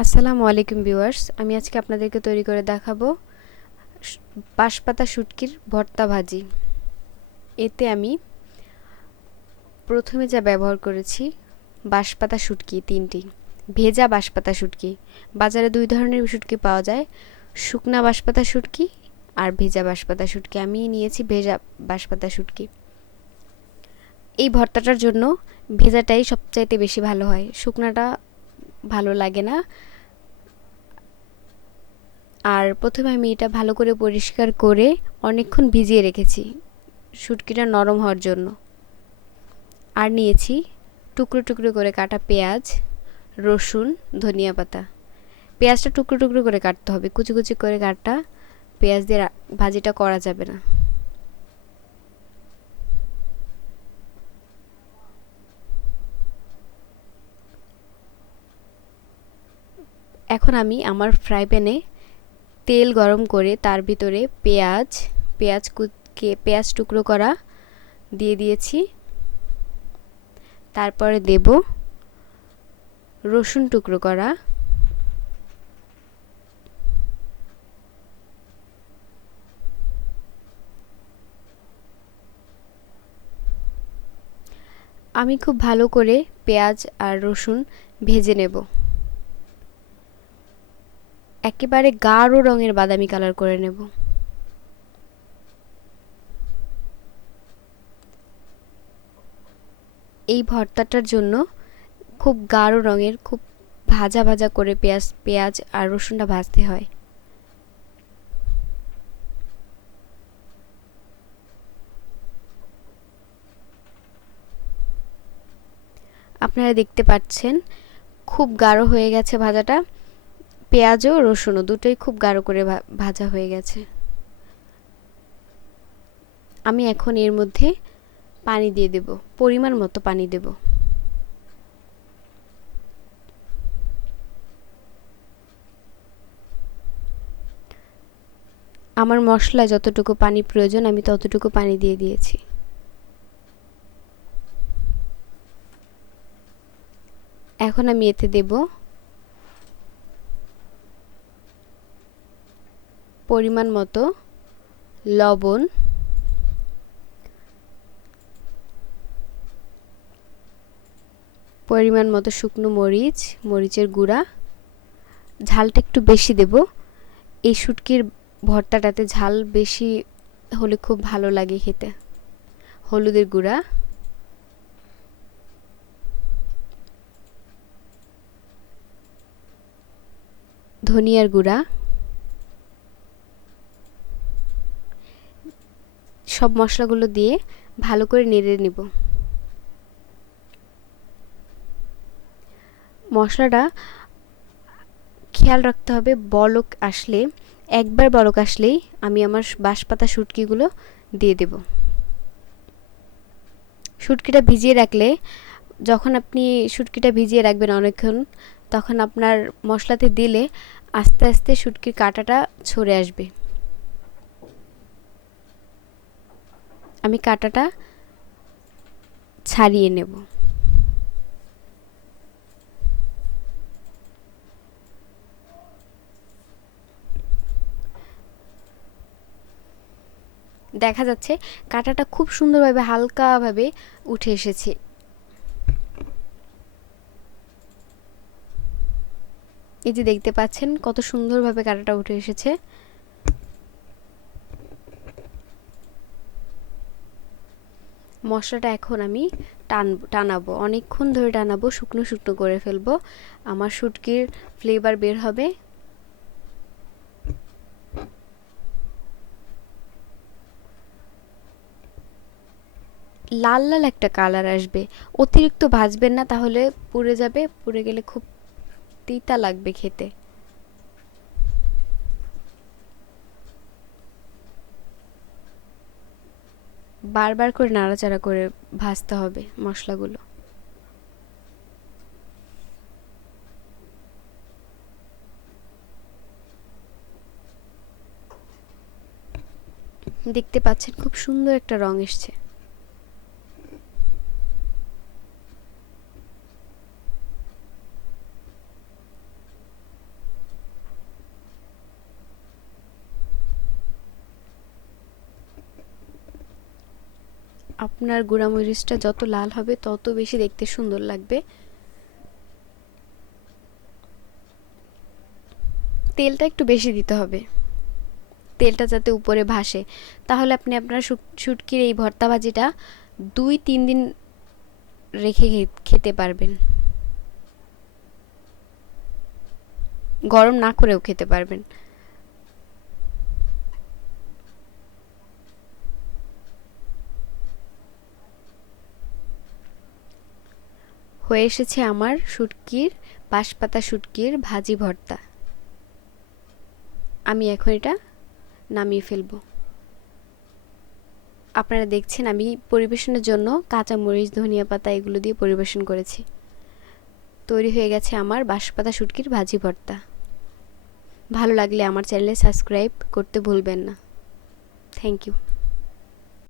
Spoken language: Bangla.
আসসালামু আলাইকুম ভিউয়ার্স, আমি আজকে আপনাদেরকে তৈরি করে দেখাবো বাঁশপাতা শুটকির ভর্তা ভাজি। এতে আমি প্রথমে যা ব্যবহার করেছি, বাঁশপাতা শুটকি তিনটি, ভেজা বাঁশপাতা শুটকি। বাজারে দুই ধরনের শুটকি পাওয়া যায়, শুকনা বাঁশপাতা শুটকি আর ভেজা বাঁশপাতা শুটকি। আমি নিয়েছি ভেজা বাঁশপাতা শুটকি। এই ভর্তাটার জন্য ভেজাটাই সবচাইতে বেশি ভালো হয়। শুকনাটা ভালো লাগে না। আর প্রথমে আমি এটা ভালো করে পরিষ্কার করে অনেকক্ষণ ভিজিয়ে রেখেছি, শুটকিটা নরম হওয়ার জন্য। আর নিয়েছি টুকরো টুকরো করে কাটা পেঁয়াজ, রসুন, ধনিয়া পাতা। পেঁয়াজটা টুকরো টুকরো করে কাটতে হবে, কুচি কুচি করে কাটটা পেঁয়াজ দিয়ে ভাজিটা করা যাবে না। এখন আমি আমার ফ্রাই প্যানে তেল গরম করে তার ভিতরে পেঁয়াজ পেঁয়াজ কুচকে, পেঁয়াজ টুকরো করা দিয়ে দিয়েছি। তারপরে দেব রসুন টুকরো করা। আমি খুব ভালো করে পেঁয়াজ আর রসুন ভেজে নেব। একেবারে গাঢ় রঙের বাদামি কালার করে নেব। এই ভর্তাটার জন্য খুব গাঢ় রঙের, খুব ভাজা ভাজা করে পেঁয়াজ পেঁয়াজ আর রসুনটা ভাজতে হয়। আপনারা দেখতে পাচ্ছেন, খুব গাঢ় হয়ে গেছে ভাজাটা। পেঁয়াজও, রসুনও দুটোই খুব গাঢ় করে ভাজা হয়ে গেছে। আমি এখন এর মধ্যে পানি দিয়ে দেব, পরিমাণ মতো পানি দেব। আমার মশলা যতটুকু পানি প্রয়োজন, আমি ততটুকু পানি দিয়ে দিয়েছি। এখন আমি এতে দেব পরিমাণ মতো লবণ, পরিমাণ মতো শুকনো মরিচ, মরিচের গুঁড়া। ঝালটা একটু বেশি দেব। এই শুটকির ভর্তাটাতে ঝাল বেশি হলে খুব ভালো লাগে খেতে। হলুদের গুঁড়া। ধনিয়ার গুঁড়া। সব মশলাগুলো দিয়ে ভালো করে নেড়ে নেব। মশলাটা খেয়াল রাখতে হবে, বলক আসলে, একবার বলক আসলেই আমি আমার বাঁশপাতা শুটকিগুলো দিয়ে দেব। শুটকিটা ভিজিয়ে রাখলে, যখন আপনি শুটকিটা ভিজিয়ে রাখবেন অনেকক্ষণ, তখন আপনার মশলাতে দিলে আস্তে আস্তে শুটকির কাঁটাটা ছড়ে আসবে। আমি কাঁটাটা ছাড়িয়ে নেব। দেখা যাচ্ছে কাঁটাটা খুব সুন্দরভাবে, হালকাভাবে উঠে এসেছে। এই যে দেখতে পাচ্ছেন কত সুন্দরভাবে কাঁটাটা উঠে এসেছে। মশলাটা এখন আমি টান, টানাবো। অনেকক্ষণ ধরে টানাবো, শুকনো শুকনো করে ফেলব। আমার শুটকির ফ্লেভার বের হবে। লাল লাল একটা কালার আসবে। অতিরিক্ত ভাজবেন না, তাহলে পুড়ে যাবে। পুড়ে গেলে খুব তিতা লাগবে খেতে। বারবার করে নাড়াচাড়া করে ভাজতে হবে মশলাগুলো। দেখতে পাচ্ছেন খুব সুন্দর একটা রং এসছে। আপনার গুঁড়ামরিচটা যত লাল হবে, তত বেশি দেখতে সুন্দর লাগবে। তেলটা একটু বেশি দিতে হবে। তেলটা যাতে উপরে ভাসে। তাহলে আপনি আপনার শুটকির এই ভর্তা ভাজিটা দুই, তিন দিন রেখে খেতে পারবেন। গরম না করেও খেতে পারবেন। হয়ে এসেছে আমার শুটকির বাঁশপাতা শুটকির ভাজি ভর্তা। আমি এখন এটা নামিয়ে ফেলব। আপনারা দেখছেন আমি পরিবেশনের জন্য কাঁচা মরিচ ধনিয়া পাতা এগুলো দিয়ে পরিবেশন করেছি। তৈরি হয়ে গেছে আমার বাঁশপাতা শুটকির ভাজি ভর্তা। ভালো লাগলে আমার চ্যানেলে সাবস্ক্রাইব করতে ভুলবেন না। Thank you.